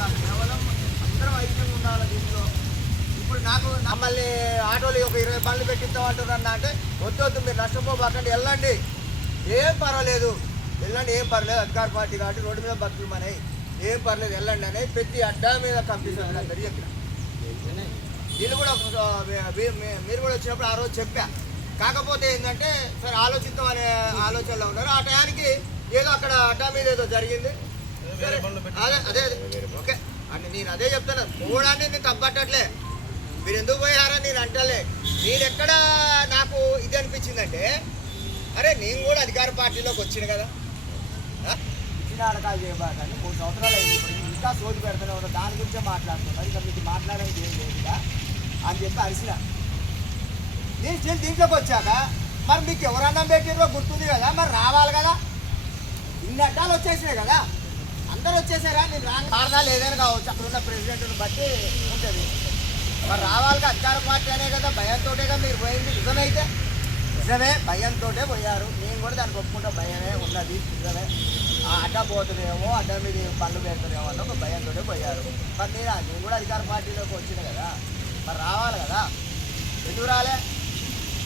ఇవన్నీ కేవలం అందరం ఐక్యంగా ఉండాలి దీంట్లో. ఇప్పుడు నాకు మమ్మల్ని ఆటోలు ఒక ఇరవై పనులు పెట్టిస్తామంటున్నారు అంటే వద్దు వద్దు మీరు నష్టపోబాకండి వెళ్ళండి. ఏం పర్వాలేదు. వెళ్ళండి ఏం పర్లేదు అధికార పార్టీ కాబట్టి రోడ్డు మీద భక్తులు మనవి ఏం పర్లేదు వెళ్ళండి అని ప్రతి అడ్డా మీద కంపిస్తాను అందరు చెప్పిన వీళ్ళు కూడా మీరు కూడా వచ్చినప్పుడు ఆ రోజు చెప్పా. కాకపోతే ఏంటంటే సరే ఆలోచిద్దాం అనే ఆలోచనలో ఉన్నారు. ఆ టయానికి ఏదో అక్కడ అడ్డా మీద ఏదో జరిగింది. అదే అదే ఓకే. అంటే నేను అదే చెప్తాను పోవడాన్ని నేను తప్పట్టట్లే. మీరు ఎందుకు పోయారని నేను అంటలే. నేను ఎక్కడ నాకు ఇది అనిపించిందంటే అరే నేను కూడా అధికార పార్టీలోకి వచ్చిన కదా. ఆ? ఇచ్చిన అడకాలు చేయబాకండి. మూడు సంవత్సరాలు అయింది ఇంకా సోది పెడుతూనే ఉన్నారు దాని గురించే మాట్లాడుతున్నారు ఇంకా మీకు మాట్లాడడానికి ఏం లేదుగా? అని చెప్పి అరిసిన. నేను స్టిల్ దీంట్లోకి వచ్చాక మరి మీకు ఎవరన్నా పెట్టిరో గుర్తుంది కదా? మరి రావాలి కదా? ఇన్ని అడ్డాలు వచ్చేసినాయి కదా? అందరు వచ్చేసారా? నేను రాని. కారణాలు ఏదైనా కావచ్చు. అక్కడ ఉన్న ప్రెసిడెంట్ని బట్టి ఉంటుంది. మరి రావాలి అధికార పార్టీ అనే కదా భయంతోటేగా మీరు పోయింది. నిజమైతే? నిజమే భయంతోటే పోయారు. నేను కూడా దానికి ఒప్పుకుంటా భయమే ఉన్నది. నిజమే. ఆ అడ్డ పోతుందేమో అడ్డ మీద పళ్ళు పెడుతుందేమో అని ఒక భయంతోటే పోయారు. మరి నేను నేను కూడా అధికార పార్టీలోకి వచ్చిన కదా. మరి రావాలి కదా. ఎందుకు రాలే?